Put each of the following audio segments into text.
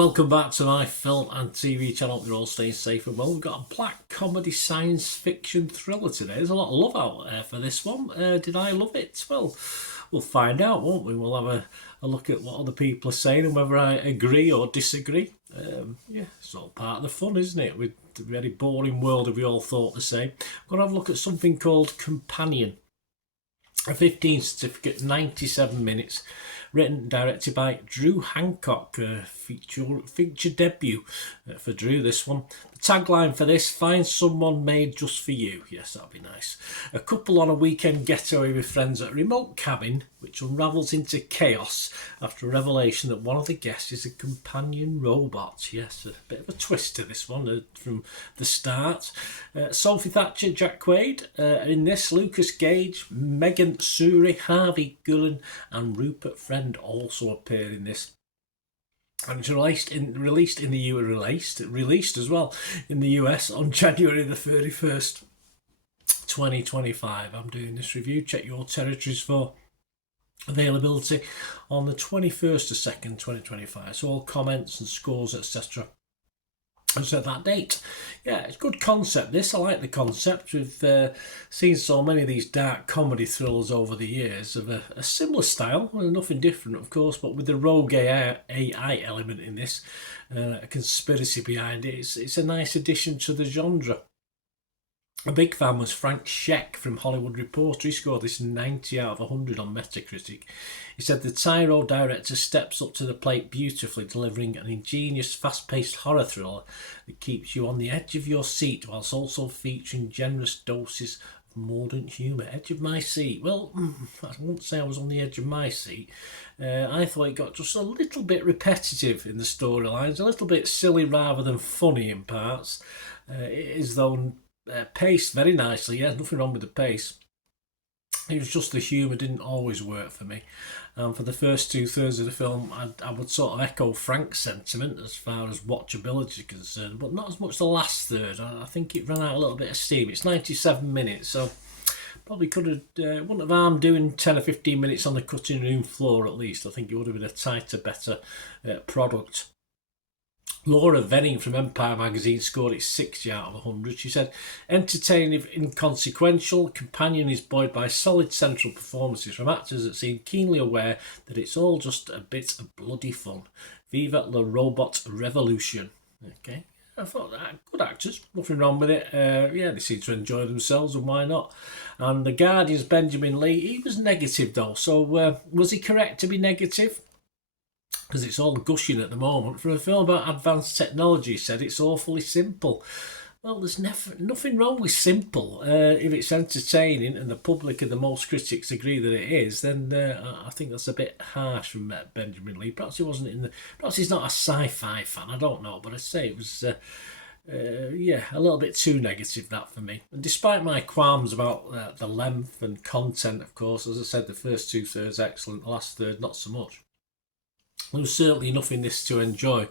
welcome back to my film and TV channel. Hope you're all staying safe and well. We've got a black comedy science fiction thriller today. There's a lot of love out there for this one. Did I love it? Well, we'll find out, won't we? We'll have a look at what other people are saying and whether I agree or disagree. Yeah, it's all part of the fun, isn't it? With the very boring world if we all thought the same. We're going to have a look at something called Companion. A 15 certificate, 97 minutes. Written and directed by Drew Hancock, feature debut for Drew, this one. The tagline for this: find someone made just for you. Yes, that'd be nice. A couple on a weekend getaway with friends at a remote cabin, which unravels into chaos after a revelation that one of the guests is a companion robot. Yes, a bit of a twist to this one from the start. Sophie Thatcher, Jack Quaid. In this, Lucas Gage, Megan Suri, Harvey Gulen and Rupert Friend also appear in this. And it's released as well in the US on January the 31st, 2025. I'm doing this review. Check your territories for availability on the 21st of 2nd, 2025. So all comments and scores, etc. And so that date. Yeah, it's a good concept, this. I like the concept. We've seen so many of these dark comedy thrillers over the years of a similar style. Well, nothing different, of course, but with the rogue AI element in this, a conspiracy behind it. It's a nice addition to the genre. A big fan was Frank Sheck from Hollywood Reporter. He scored this 90 out of 100 on Metacritic. He said the Tyro director steps up to the plate beautifully, delivering an ingenious, fast-paced horror thriller that keeps you on the edge of your seat whilst also featuring generous doses of mordant humour. Edge of my seat. Well, I won't say I was on the edge of my seat. I thought it got just a little bit repetitive in the storylines, a little bit silly rather than funny in parts. It is, though, paced very nicely. Yeah, nothing wrong with the pace. It was just the humour didn't always work for me. For the first 2/3 of the film, I would sort of echo Frank's sentiment as far as watchability is concerned, but not as much the last third. I think it ran out a little bit of steam. It's 97 minutes, so probably could have wouldn't have harmed doing 10 or 15 minutes on the cutting room floor at least. I think it would have been a tighter, better product. Laura Venning from Empire magazine scored it 60 out of 100. She said, entertaining if inconsequential, Companion is buoyed by solid central performances from actors that seem keenly aware that it's all just a bit of bloody fun. Viva la Robot Revolution. Okay, I thought that good actors, nothing wrong with it. Yeah, they seem to enjoy themselves, and why not? And the Guardian's Benjamin Lee, he was negative though. So was he correct to be negative? Because it's all gushing at the moment. For a film about advanced technology, he said it's awfully simple. Well, there's nothing wrong with simple. If it's entertaining and the public and the most critics agree that it is, then I think that's a bit harsh from Benjamin Lee. Perhaps he wasn't perhaps he's not a sci-fi fan. I don't know, but I'd say it was. Yeah, a little bit too negative, that for me. And despite my qualms about the length and content, of course, as I said, the first 2/3 excellent, the last third not so much. There was certainly enough in this to enjoy,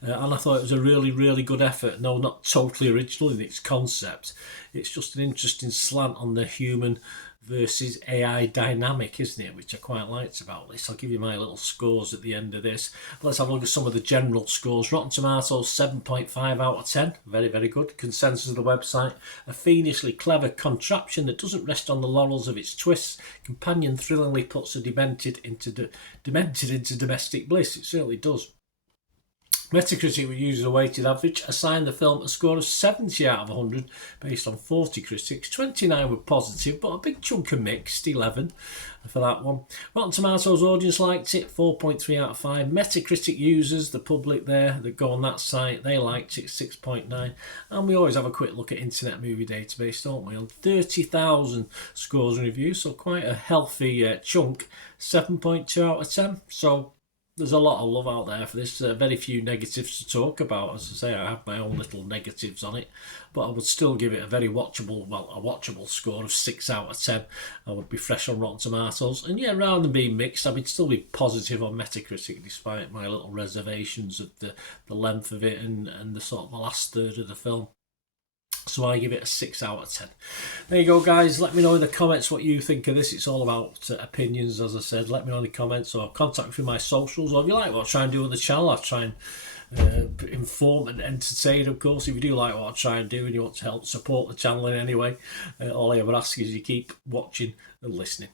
and I thought it was a really, really good effort. No, not totally original in its concept. It's just an interesting slant on the human versus AI dynamic, isn't it? Which I quite liked about this. I'll give you my little scores at the end of this. Let's have a look at some of the general scores. Rotten Tomatoes, 7.5 out of 10. Very, very good. Consensus of the website: a fiendishly clever contraption that doesn't rest on the laurels of its twists. Companion thrillingly puts a demented into domestic bliss. It certainly does. Metacritic, which uses a weighted average, assigned the film a score of 70 out of 100 based on 40 critics. 29 were positive, but a big chunk of mixed, 11 for that one. Rotten Tomatoes audience liked it, 4.3 out of 5. Metacritic users, the public there that go on that site, they liked it, 6.9. And we always have a quick look at Internet Movie Database, don't we? On 30,000 scores and reviews, so quite a healthy chunk, 7.2 out of 10. So there's a lot of love out there for this. Very few negatives to talk about. As I say, I have my own little negatives on it, but I would still give it a very watchable score of 6 out of 10. I would be fresh on Rotten Tomatoes. And yeah, rather than being mixed, I would still be positive on Metacritic, despite my little reservations of the length of it and the sort of the last third of the film. So I give it a 6 out of 10. There you go, guys. Let me know in the comments what you think of this. It's all about opinions, as I said. Let me know in the comments, or contact me through my socials. Or if you like what I try and do on the channel, I try and inform and entertain. Of course, if you do like what I try and do and you want to help support the channel in any way, all I ever ask is you keep watching and listening.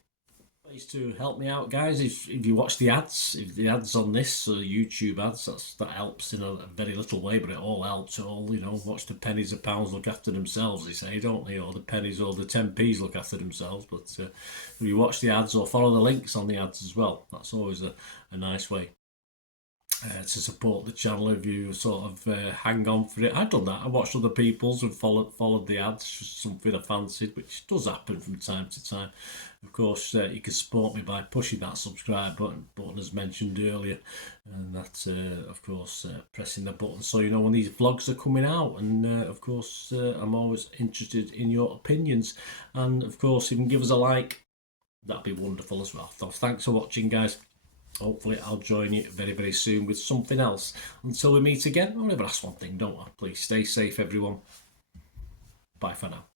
Ways to help me out, guys, if you watch the ads, if the ads on this YouTube ads, that helps in a very little way, but it all helps. It all, watch the pennies and pounds look after themselves, they say, don't they? Or the pennies or the 10p's look after themselves. But if you watch the ads or follow the links on the ads as well, that's always a nice way to support the channel. If you sort of hang on for it, I've done that. I watched other people's and followed the ads, just something I fancied, which does happen from time to time. Of course, you can support me by pushing that subscribe button as mentioned earlier, and that's of course pressing the button so you know when these vlogs are coming out. And of course, I'm always interested in your opinions, and of course, if you can give us a like, that'd be wonderful as well. So thanks for watching, guys. Hopefully I'll join you very, very soon with something else. Until we meet again, I'll never ask one thing, don't I? Please stay safe, everyone. Bye for now.